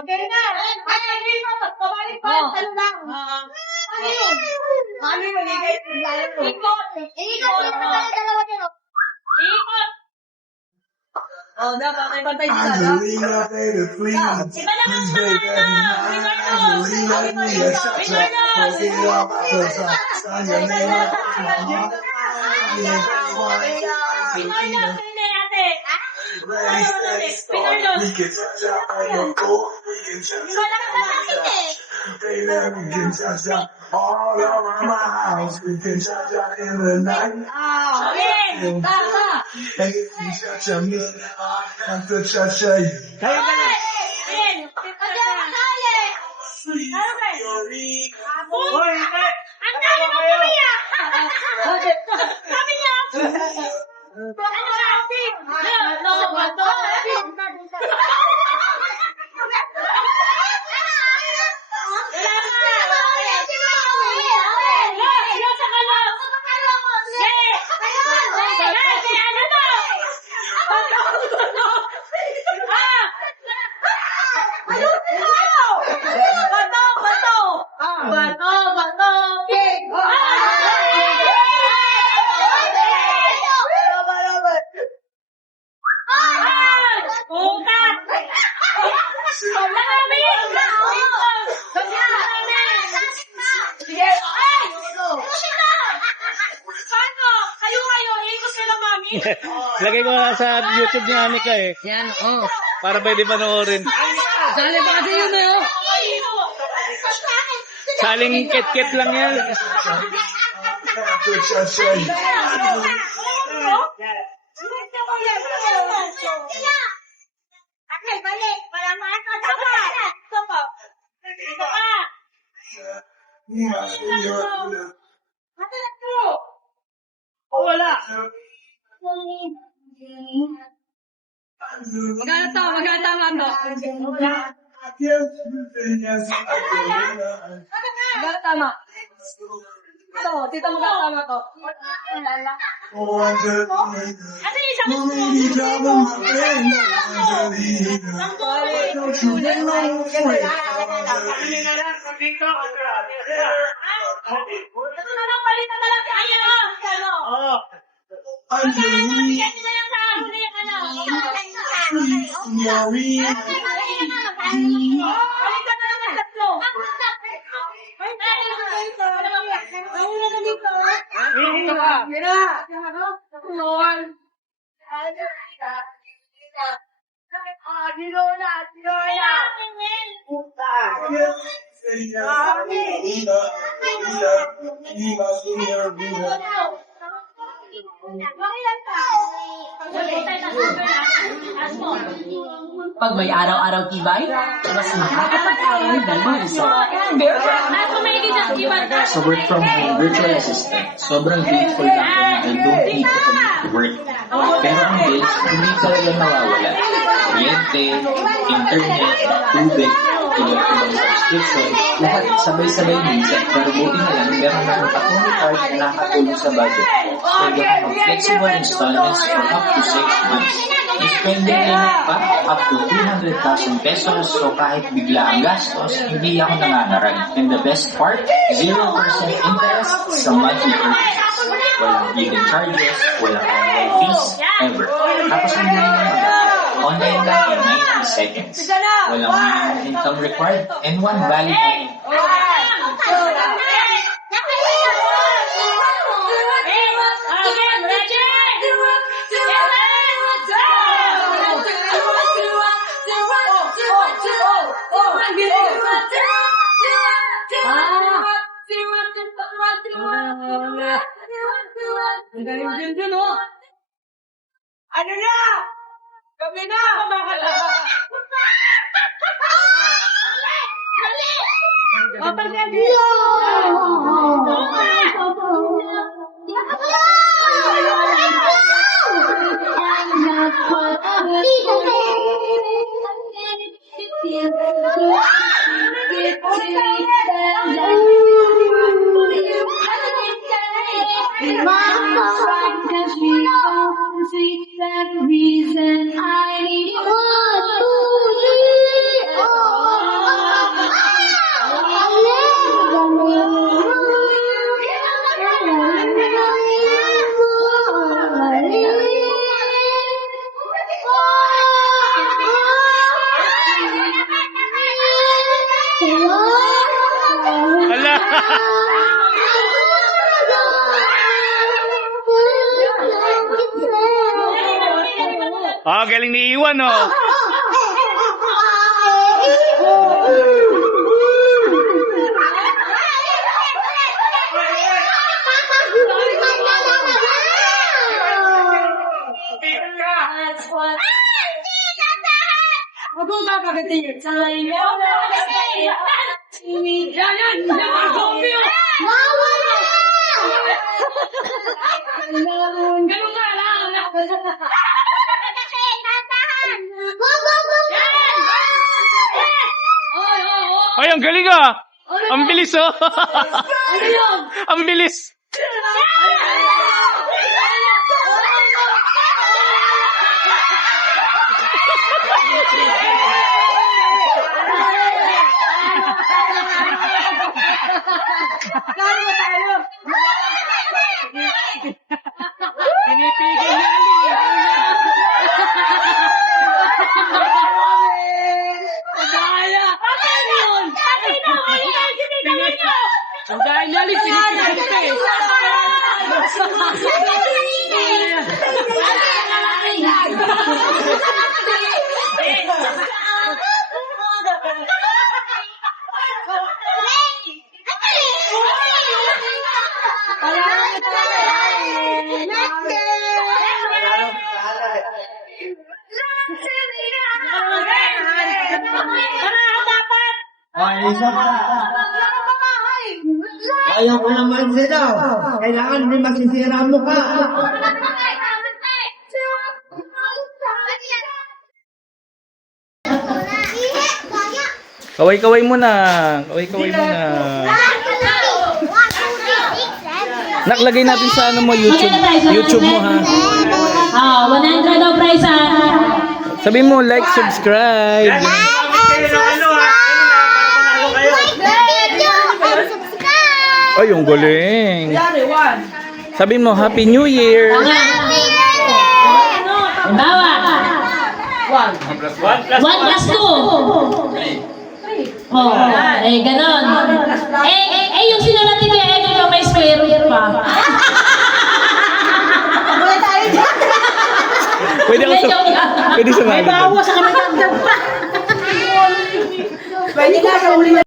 Okay na. Ay, hindi mo. Pabalik pa. Ano lang. Ano yun? Ano yung maligay? Ikot. Ikot. Dalawa dito. Ikot. Oh, dapat may pantay sila. Angelina, baby, please. Iba na ang mga ano. We can touch out on the floor. We can touch out. Baby, we can touch out all around my house. We can touch out in the night. Hey, we touch a me. I'm to touch a you. Ang dami ng kuya! Sabi niya! Ano natin? Lagay ko nga sa YouTube ni Anika eh. Yan, Para pwede panoorin. Sali pa kasi yun eh, Saling kit-kit lang yan. I'm to touch a you. Balik, para makakasama. Ito po. Ito ka. Wala. Magkano tama to? Magkano tama? Ito, tita magkano tama to? Ano yung isang ito na lang, palitan na lang. Ayun, ano? Pag may araw-araw tibay, mas makakapag-aral ng mga isa. Sa work from home virtual assistant, sobrang grateful lang ako na I don't need to commute to work. Pero ang bills, hindi talaga nawawala. Kuryente, internet, tubig, electronic subscription, lahat sabay-sabay minsan. Pero buti na lang, meron akong Attorney card na nakatulong sa budget. Pwede akong flexible installments for up to 6 months. Spending limit pa up to 200,000 pesos, so kahit bigla ang gastos, hindi ako nangangaral. And the best part, 0% interest sa monthly purchases. Walang hidden charges, walang online fees, ever. Tapos ang online lang in 90 seconds. Walang minimum income required, and one valid ID. Ang galing din, oh. Ano na? Kami na! Reason I need 1, 2, 3, oh. Ah, galing ni Iwan, oh. Ay, ang galing ah. Ang bilis, oh. Ang bilis. Ayaw ko naman sila. Kailangan din masisira mo ka. Kaway-kaway mo na. Kaway-kaway mo na. Naklagay natin sa ano mo, YouTube. YouTube mo, ha. 100 daw price ha. Sabihin mo, like, subscribe. Ay, yung galing. Sabihin mo, Happy New Year. Bawa. 1 plus 2. Oh, ganon. Yung sinulat ni Kuya Edwin may square root pa. Pwede ako pwede sumali. Bawa sa kami tagdag pa. Pwede na sa uli.